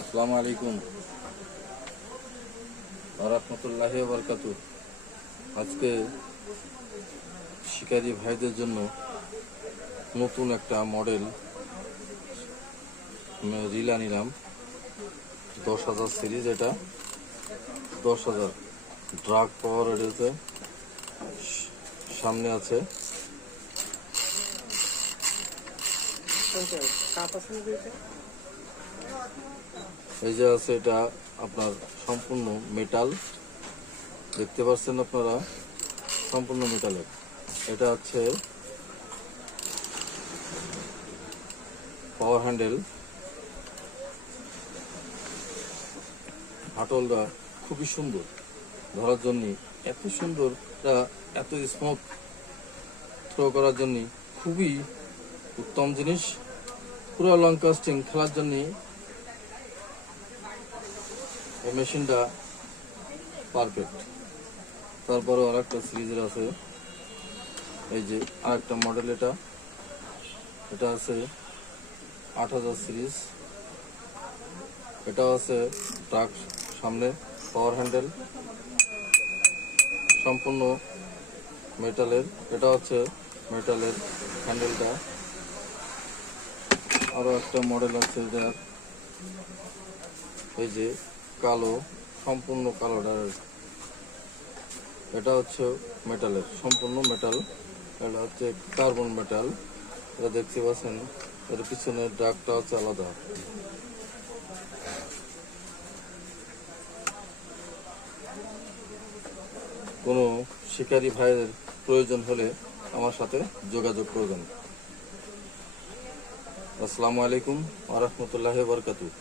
আসসালামু আলাইকুম ওয়া রাহমাতুল্লাহি ওয়া বারাকাতুহু। আজকে শিকারী ভাইদের জন্য নতুন একটা মডেল রিলা নিলাম। 10,000 সিরিজ, এটা 10,000 ড্রাগ পাওয়ার রয়েছে। সামনে আছে এই যে আছে, এটা আপনার সম্পূর্ণ মেটাল, দেখতে পাচ্ছেন আপনারা, সম্পূর্ণ মেটালের। এটা হচ্ছে পাওয়ার হ্যান্ডেল, হাটলটা খুবই সুন্দর ধরার জন্য, এত সুন্দর, এত স্মুথ থ্রো করার জন্য খুবই উত্তম জিনিস। পুরো লং কাস্টিং খেলার জন্য এই মেশিনটা পারফেক্ট। তারপরে আর একটা সিরিজের আছে, এই যে আরেকটা মডেল, এটা আছে 8,000 সিরিজ। এটা আছে ট্রাক, সামনে পাওয়ার হ্যান্ডেল, সম্পূর্ণ মেটালের। এটা হচ্ছে মেটালের হ্যান্ডেলটা। আরো একটা মডেল আছে যার এই যে কালো, সম্পূর্ণ কালোটা। এটা হচ্ছে মেটালের, সম্পূর্ণ মেটাল। এটা হচ্ছে কার্বন মেটাল। এটা দেখতে পাচ্ছেন, এর পিছনের ড্রাগটা হচ্ছে আলাদা। কোনো শিকারী ভাইয়ের প্রয়োজন হলে আমার সাথে যোগাযোগ করবেন। আসসালামু আলাইকুম ওয়া রাহমাতুল্লাহি ওয়া বারাকাতুহু।